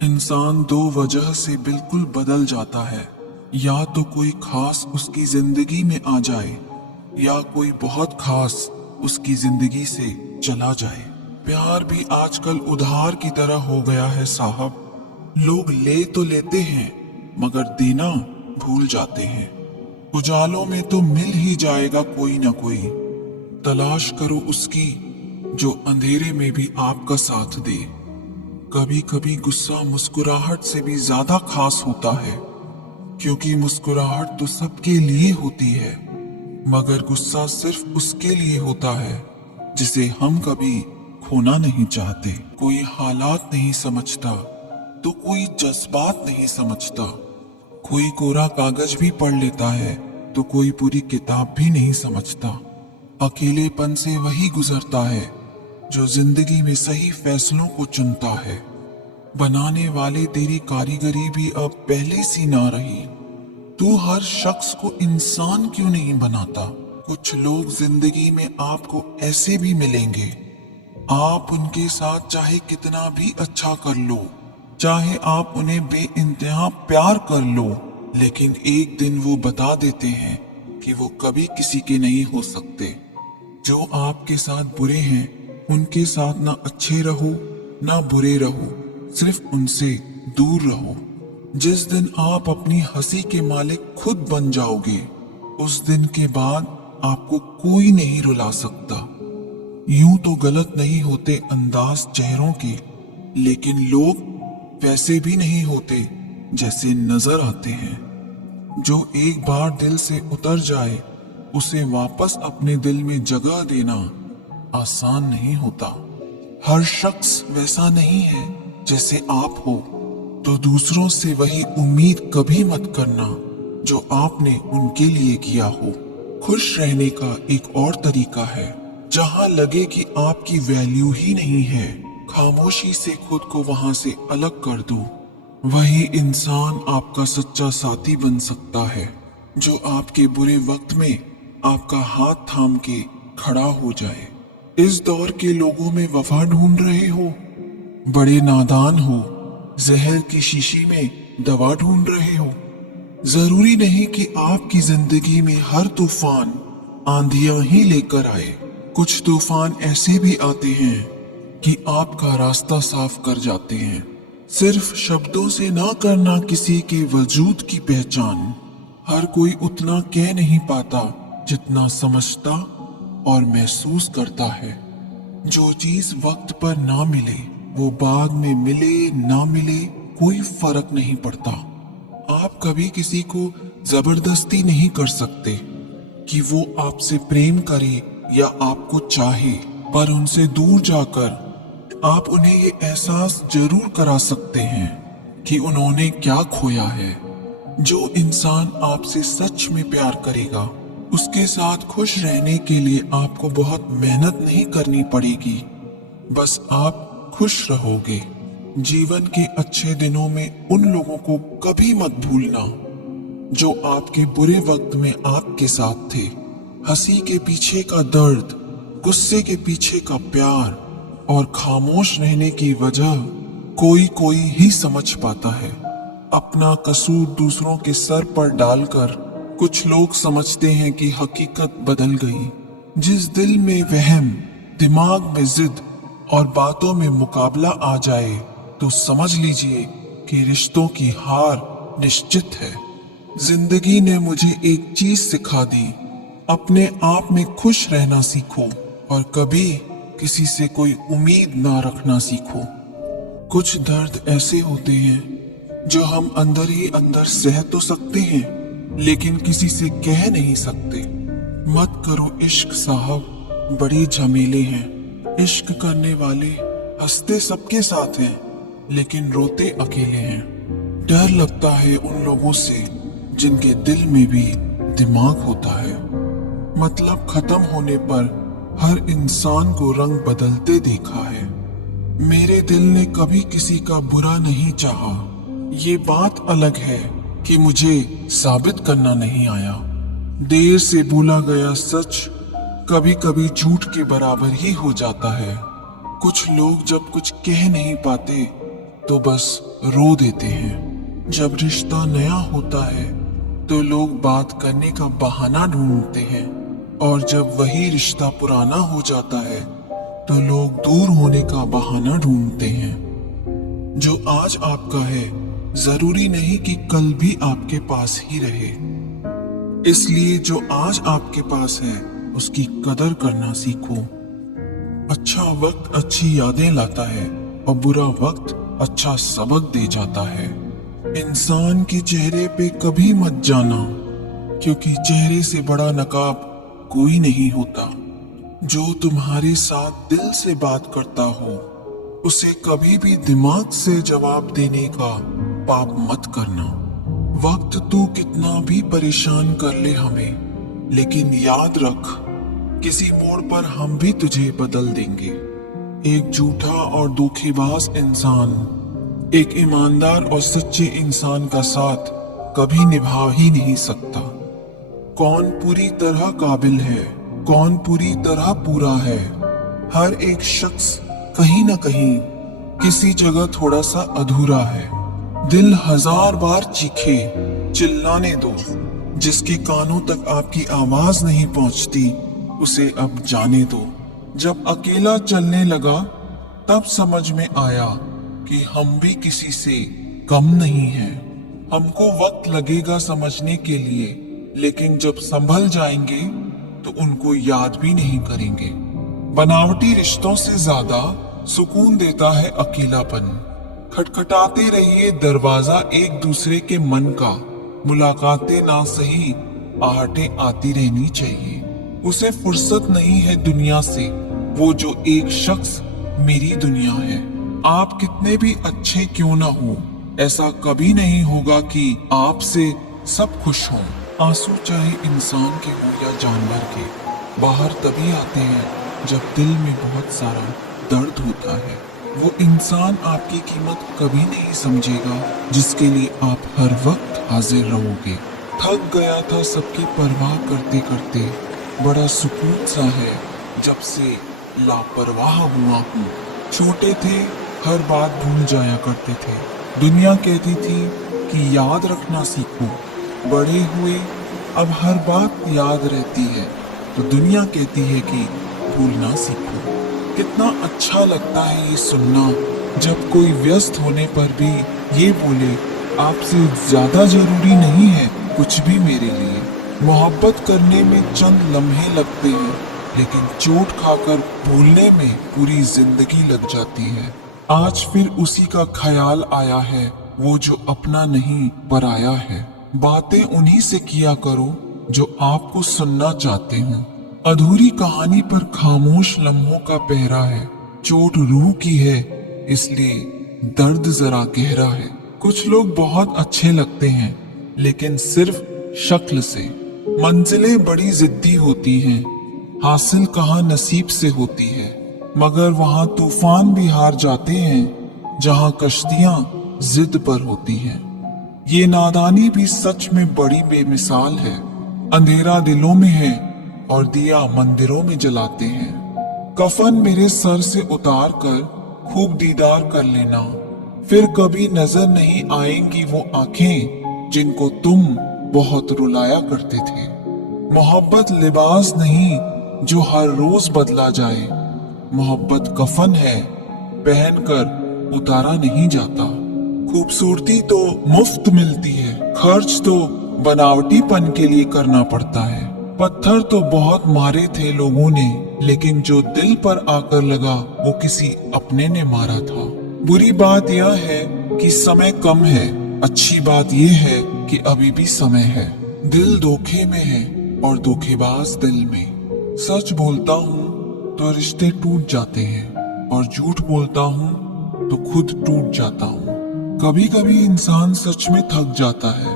इंसान दो वजह से बिल्कुल बदल जाता है। या तो कोई खास उसकी जिंदगी में आ जाए या कोई बहुत खास उसकी जिंदगी से चला जाए। प्यार भी आजकल उधार की तरह हो गया है साहब। लोग ले तो लेते हैं मगर देना भूल जाते हैं। उजालों में तो मिल ही जाएगा कोई ना कोई, तलाश करो उसकी जो अंधेरे में भी आपका साथ दे। कभी कभी गुस्सा मुस्कुराहट से भी ज्यादा खास होता है, क्योंकि मुस्कुराहट तो सबके लिए होती है मगर गुस्सा सिर्फ उसके लिए होता है जिसे हम कभी खोना नहीं चाहते। कोई हालात नहीं समझता तो कोई जज्बात नहीं समझता। कोई कोरा कागज भी पढ़ लेता है तो कोई पूरी किताब भी नहीं समझता। अकेलेपन से वही गुजरता है जो जिंदगी में सही फैसलों को चुनता है। बनाने वाले तेरी कारीगरी भी अब पहले सी ना रही। तू हर शख्स को इंसान क्यों नहीं बनाता? कुछ लोग जिंदगी में आपको ऐसे भी मिलेंगे, आप उनके साथ चाहे कितना भी अच्छा कर लो, चाहे आप उन्हें बेइंतहा प्यार कर लो, लेकिन एक दिन वो बता देते हैं कि वो कभी किसी के नहीं हो सकते। जो आपके साथ बुरे हैं उनके साथ ना अच्छे रहो ना बुरे रहो, सिर्फ उनसे दूर रहो। जिस दिन आप अपनी हंसी के मालिक खुद बन जाओगे, उस दिन के बाद आपको कोई नहीं रुला सकता। यूं तो गलत नहीं होते अंदाज चेहरों के, लेकिन लोग वैसे भी नहीं होते जैसे नजर आते हैं। जो एक बार दिल से उतर जाए उसे वापस अपने दिल में जगह देना आसान नहीं होता। हर शख्स वैसा नहीं है जैसे आप हो, तो दूसरों से वही उम्मीद कभी मत करना जो आपने उनके लिए किया हो। खुश रहने का एक और तरीका है, जहां लगे कि आपकी वैल्यू ही नहीं है, खामोशी से खुद को वहां से अलग कर दो। वही इंसान आपका सच्चा साथी बन सकता है, जो आपके बुरे वक्त में आपका हाथ थाम के खड़ा हो जाए। इस दौर के लोगों में वफा ढूंढ रहे हो, बड़े नादान हो, जहर की शीशी में दवा ढूंढ रहे हो। जरूरी नहीं कि आपकी जिंदगी में हर तूफान आंधियां ही लेकर आए। कुछ तूफान ऐसे भी आते हैं कि आपका रास्ता साफ कर जाते हैं। सिर्फ शब्दों से ना करना किसी के वजूद की पहचान। हर कोई उतना कह नहीं पाता जितना समझता और महसूस करता है। जो चीज वक्त पर ना मिले वो बाद में मिले ना मिले कोई फर्क नहीं पड़ता। आप कभी किसी को जबरदस्ती नहीं कर सकते कि वो आपसे प्रेम करे या आपको चाहे, पर उनसे दूर जाकर आप उन्हें ये एहसास जरूर करा सकते हैं कि उन्होंने क्या खोया है। जो इंसान आपसे सच में प्यार करेगा, उसके साथ खुश रहने के लिए आपको बहुत मेहनत नहीं करनी पड़ेगी, बस आप खुश रहोगे। जीवन के अच्छे दिनों में उन लोगों को कभी मत भूलना जो आपके बुरे वक्त में आपके साथ थे। हंसी के पीछे का दर्द, गुस्से के पीछे का प्यार और खामोश रहने की वजह कोई कोई ही समझ पाता है। अपना कसूर दूसरों के सर पर डालकर कुछ लोग समझते हैं कि हकीकत बदल गई। जिस दिल में वहम, दिमाग में जिद और बातों में मुकाबला आ जाए तो समझ लीजिए कि रिश्तों की हार निश्चित है। जिंदगी ने मुझे एक चीज सिखा दी, अपने आप में खुश रहना सीखो और कभी किसी से कोई उम्मीद ना रखना सीखो। कुछ दर्द ऐसे होते हैं जो हम अंदर ही अंदर सह तो सकते हैं, लेकिन किसी से कह नहीं सकते। मत करो इश्क साहब, बड़ी झमेले हैं। इश्क करने वाले हंसते सबके साथ हैं, लेकिन रोते अकेले हैं। डर लगता है उन लोगों से जिनके दिल में भी दिमाग होता है। मतलब खत्म होने पर हर इंसान को रंग बदलते देखा है। मेरे दिल ने कभी किसी का बुरा नहीं चाहा। ये बात अलग है कि मुझे साबित करना नहीं आया। देर से भूला गया सच कभी कभी झूठ के बराबर ही हो जाता है। कुछ लोग जब कुछ कह नहीं पाते तो बस रो देते हैं। जब रिश्ता नया होता है तो लोग बात करने का बहाना ढूंढते हैं, और जब वही रिश्ता पुराना हो जाता है तो लोग दूर होने का बहाना ढूंढते हैं। जो आज आपका है जरूरी नहीं कि कल भी आपके पास ही रहे, इसलिए जो आज आपके पास है उसकी कदर करना सीखो। अच्छा वक्त अच्छी यादें लाता है और बुरा वक्त अच्छा सबक दे जाता है। इंसान के चेहरे पे कभी मत जाना, क्योंकि चेहरे से बड़ा नकाब कोई नहीं होता। जो तुम्हारे साथ दिल से बात करता हो उसे कभी भी दिमाग से जवाब देने का पाप मत करना। वक्त तू कितना भी परेशान कर ले हमें, लेकिन याद रख किसी मोड़ पर हम भी तुझे बदल देंगे। एक झूठा और धोखेबाज इंसान एक ईमानदार और सच्चे इंसान का साथ कभी निभा ही नहीं सकता। कौन पूरी तरह काबिल है, कौन पूरी तरह पूरा है। हर एक शख्स कहीं ना कहीं किसी जगह थोड़ा सा अधूरा है। दिल 1000 बार चीखे, चिल्लाने दो। जिसके कानों तक आपकी आवाज नहीं पहुंचती उसे अब जाने दो। जब अकेला चलने लगा तब समझ में आया कि हम भी किसी से कम नहीं हैं। हमको वक्त लगेगा समझने के लिए, लेकिन जब संभल जाएंगे तो उनको याद भी नहीं करेंगे। बनावटी रिश्तों से ज्यादा सुकून देता है अकेलापन। खटखटाते रहिए दरवाजा एक दूसरे के मन का। मुलाकातें ना सही, आहटें आती रहनी चाहिए। उसे फुर्सत नहीं है दुनिया से, वो जो एक शख्स मेरी दुनिया है। आप कितने भी अच्छे क्यों ना हो, ऐसा कभी नहीं होगा कि आपसे सब खुश हों। आंसू चाहे इंसान के हो या जानवर के, बाहर तभी आते हैं जब दिल में बहुत सारा दर्द होता है। वो इंसान आपकी कीमत कभी नहीं समझेगा जिसके लिए आप हर वक्त हाजिर रहोगे। थक गया था सबकी परवाह करते करते, बड़ा सुकून सा है जब से लापरवाह हुआ हूँ। छोटे थे हर बात भूल जाया करते थे। दुनिया कहती थी कि याद रखना सीखो। बड़े हुए अब हर बात याद रहती है तो दुनिया कहती है कि भूलना सीखो। कितना अच्छा लगता है ये सुनना जब कोई व्यस्त होने पर भी ये बोले, आपसे ज्यादा जरूरी नहीं है कुछ भी मेरे लिए। मोहब्बत करने में चंद लम्हे लगते हैं, लेकिन चोट खाकर भूलने में पूरी जिंदगी लग जाती है। आज फिर उसी का ख्याल आया है, वो जो अपना नहीं पराया है। बातें उन्हीं से किया करो जो आपको सुनना चाहते हो। अधूरी कहानी पर खामोश लम्हों का पहरा है। चोट रूह की है, इसलिए दर्द जरा गहरा है। कुछ लोग बहुत अच्छे लगते हैं, लेकिन सिर्फ शक्ल से। मंजिलें बड़ी जिद्दी होती हैं, हासिल कहाँ नसीब से होती है। मगर वहाँ तूफान भी हार जाते हैं जहाँ कश्तियाँ जिद पर होती हैं। ये नादानी भी सच में बड़ी बेमिसाल है। अंधेरा दिलों में है और दिया मंदिरों में जलाते हैं। कफन मेरे सर से उतार कर खूब दीदार कर लेना, फिर कभी नजर नहीं आएंगी वो आंखें जिनको तुम बहुत रुलाया करते थे। मोहब्बत लिबास नहीं जो हर रोज बदला जाए। मोहब्बत कफन है, पहनकर उतारा नहीं जाता। खूबसूरती तो मुफ्त मिलती है, खर्च तो बनावटीपन के लिए करना पड़ता है। पत्थर तो बहुत मारे थे लोगों ने, लेकिन जो दिल पर आकर लगा वो किसी अपने ने मारा था। बुरी बात यह है कि समय कम है, अच्छी बात यह है कि अभी भी समय है। दिल धोखे में है और धोखेबाज दिल में। सच बोलता हूँ तो रिश्ते टूट जाते हैं, और झूठ बोलता हूँ तो खुद टूट जाता हूँ। कभी कभी इंसान सच में थक जाता है।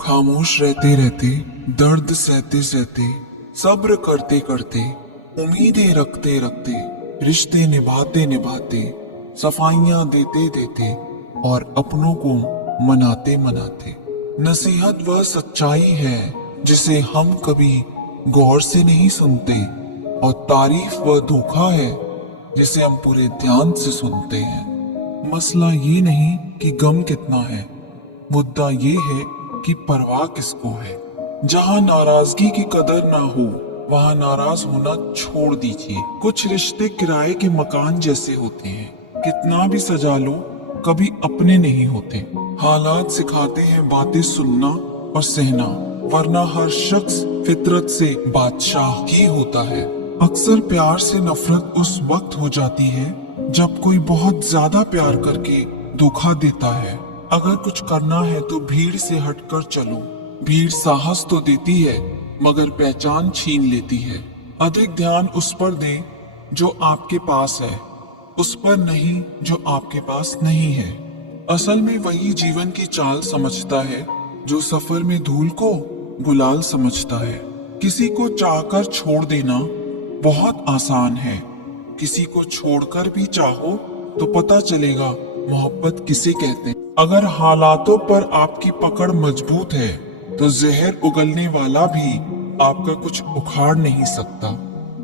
खामोश रहते रहते, दर्द सहते सहते, सब्र करते करते, उम्मीदें रखते रखते, रिश्ते निभाते निभाते, सफाइयां देते देते और अपनों को मनाते मनाते। नसीहत वह सच्चाई है जिसे हम कभी गौर से नहीं सुनते, और तारीफ वह धोखा है जिसे हम पूरे ध्यान से सुनते हैं। मसला ये नहीं कि गम कितना है, मुद्दा ये है कि परवाह किसको है। जहाँ नाराजगी की कदर ना हो वहाँ नाराज होना छोड़ दीजिए। कुछ रिश्ते किराए के मकान जैसे होते हैं, कितना भी सजा लो कभी अपने नहीं होते। हालात सिखाते हैं बातें सुनना और सहना, वरना हर शख्स फितरत से बादशाह ही होता है। अक्सर प्यार से नफरत उस वक्त हो जाती है जब कोई बहुत ज्यादा प्यार करके धोखा देता है। अगर कुछ करना है तो भीड़ से हटकर चलो। भीड़ साहस तो देती है मगर पहचान छीन लेती है। अधिक ध्यान उस पर दें जो आपके पास है, उस पर नहीं जो आपके पास नहीं है। असल में वही जीवन की चाल समझता है जो सफर में धूल को गुलाल समझता है। किसी को चाहकर छोड़ देना बहुत आसान है, किसी को छोड़कर भी चाहो तो पता चलेगा मोहब्बत किसे कहते हैं। अगर हालातों पर आपकी पकड़ मजबूत है तो जहर उगलने वाला भी आपका कुछ उखाड़ नहीं सकता।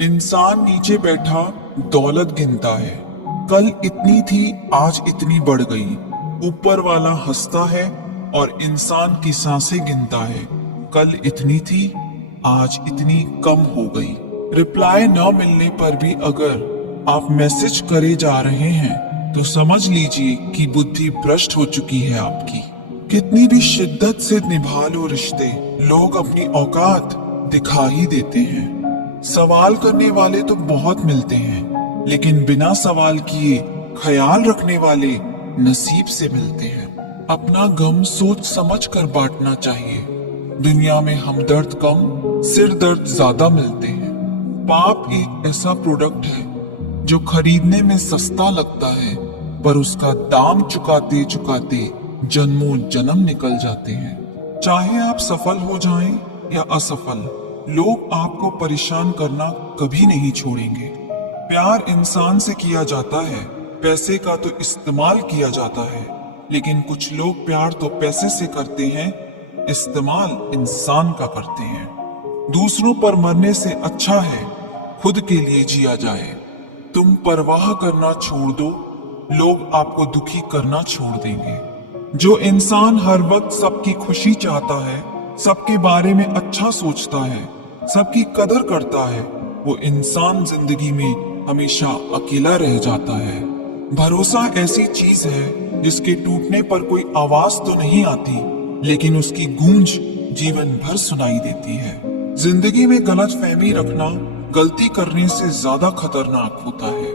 इंसान नीचे बैठा दौलत गिनता है, कल इतनी थी आज इतनी बढ़ गई। ऊपर वाला हंसता है और इंसान की सांसें गिनता है, कल इतनी थी आज इतनी कम हो गई। रिप्लाई न मिलने पर भी अगर आप मैसेज करे जा रहे हैं तो समझ लीजिए कि बुद्धि भ्रष्ट हो चुकी है आपकी। कितनी भी शिद्दत से निभा लो रिश्ते, लोग अपनी औकात दिखा ही देते हैं। सवाल करने वाले तो बहुत मिलते हैं, लेकिन बिना सवाल किए ख्याल रखने वाले नसीब से मिलते हैं। अपना गम सोच समझ कर बांटना चाहिए। दुनिया में हमदर्द कम, सिर दर्द ज्यादा मिलते हैं। पाप एक ऐसा प्रोडक्ट है जो खरीदने में सस्ता लगता है, पर उसका दाम चुकाते चुकाते जन्मों जन्म निकल जाते हैं। चाहे आप सफल हो जाएं या असफल, लोग आपको परेशान करना कभी नहीं छोड़ेंगे। प्यार इंसान से किया जाता है, पैसे का तो इस्तेमाल किया जाता है। लेकिन कुछ लोग प्यार तो पैसे से करते हैं, इस्तेमाल इंसान का करते हैं। दूसरों पर मरने से अच्छा है खुद के लिए जिया जाए। तुम परवाह करना छोड़ दो, लोग आपको दुखी करना छोड़ देंगे। जो इंसान हर वक्त सबकी खुशी चाहता है, सबके बारे में अच्छा सोचता है, सबकी कदर करता है, वो इंसान जिंदगी में हमेशा अकेला रह जाता है। भरोसा ऐसी चीज है जिसके टूटने पर कोई आवाज तो नहीं आती, लेकिन उसकी गूंज जीवन भर सुनाई देती है। जिंदगी में गलत फहमी रखना गलती करने से ज्यादा खतरनाक होता है।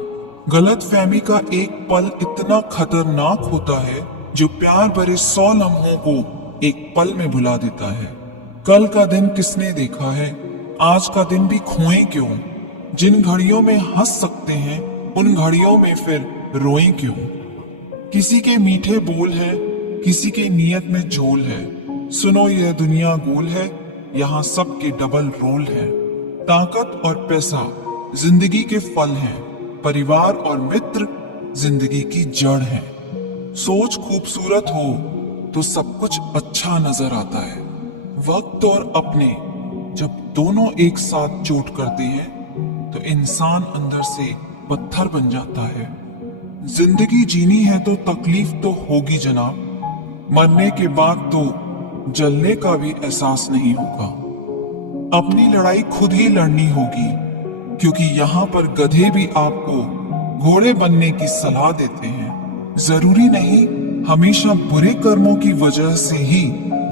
गलत फहमी का एक पल इतना खतरनाक होता है जो प्यार भरे 100 लम्हों को एक पल में भुला देता है। कल का दिन किसने देखा है, आज का दिन भी खोएं क्यों। जिन घड़ियों में हंस सकते हैं उन घड़ियों में फिर रोएं क्यों। किसी के मीठे बोल है, किसी के नियत में झोल है। सुनो यह दुनिया गोल है, यहाँ सबके डबल रोल है। ताकत और पैसा जिंदगी के फल हैं, परिवार और मित्र जिंदगी की जड़ है। सोच खूबसूरत हो तो सब कुछ अच्छा नजर आता है। वक्त और अपने जब दोनों एक साथ चोट करते हैं तो इंसान अंदर से पत्थर बन जाता है। जिंदगी जीनी है तो तकलीफ तो होगी जनाब, मरने के बाद तो जलने का भी एहसास नहीं होगा। अपनी लड़ाई खुद ही लड़नी होगी, क्योंकि यहाँ पर गधे भी आपको घोड़े बनने की सलाह देते हैं। जरूरी नहीं हमेशा बुरे कर्मों की वजह से ही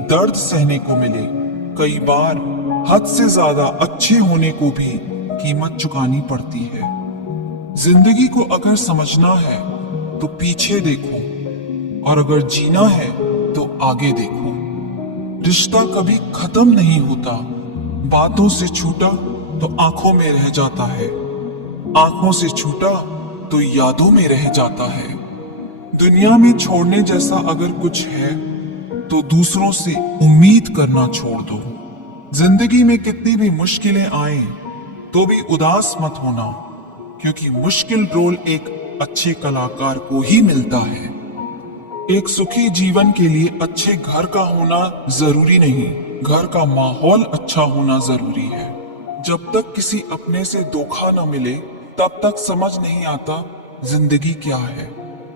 दर्द सहने को मिले। कई बार हद से ज्यादा अच्छे होने को भी कीमत चुकानी पड़ती है। जिंदगी को अगर समझना है तो पीछे देखो, और अगर जीना है तो आगे देखो। रिश्ता कभी खत्म नहीं होता, बातों से छूटा तो आंखों में रह जाता है, आंखों से छूटा तो यादों में रह जाता है। दुनिया में छोड़ने जैसा अगर कुछ है तो दूसरों से उम्मीद करना छोड़ दो। जिंदगी में कितनी भी मुश्किलें आए तो भी उदास मत होना, क्योंकि मुश्किल रोल एक अच्छे कलाकार को ही मिलता है। एक सुखी जीवन के लिए अच्छे घर का होना जरूरी नहीं, घर का माहौल अच्छा होना जरूरी है। जब तक किसी अपने से धोखा न मिले तब तक समझ नहीं आता जिंदगी क्या है।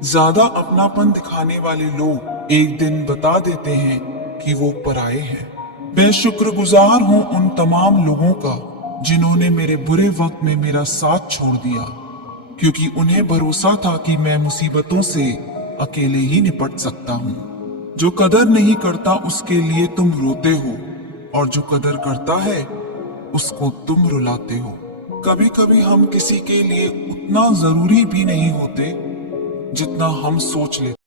ज्यादा अपनापन दिखाने वाले लोग एक दिन बता देते हैं कि वो पराये हैं। मैं शुक्रगुजार हूँ उन तमाम लोगों का जिन्होंने मेरे बुरे वक्त में मेरा साथ छोड़ दिया, क्योंकि उन्हें भरोसा था कि मैं मुसीबतों से अकेले ही निपट सकता हूँ। जो कदर नहीं करता उसके लिए तुम रोते हो, और जो कदर करता है उसको तुम रुलाते हो। कभी कभी हम किसी के लिए उतना जरूरी भी नहीं होते जितना हम सोच लेते।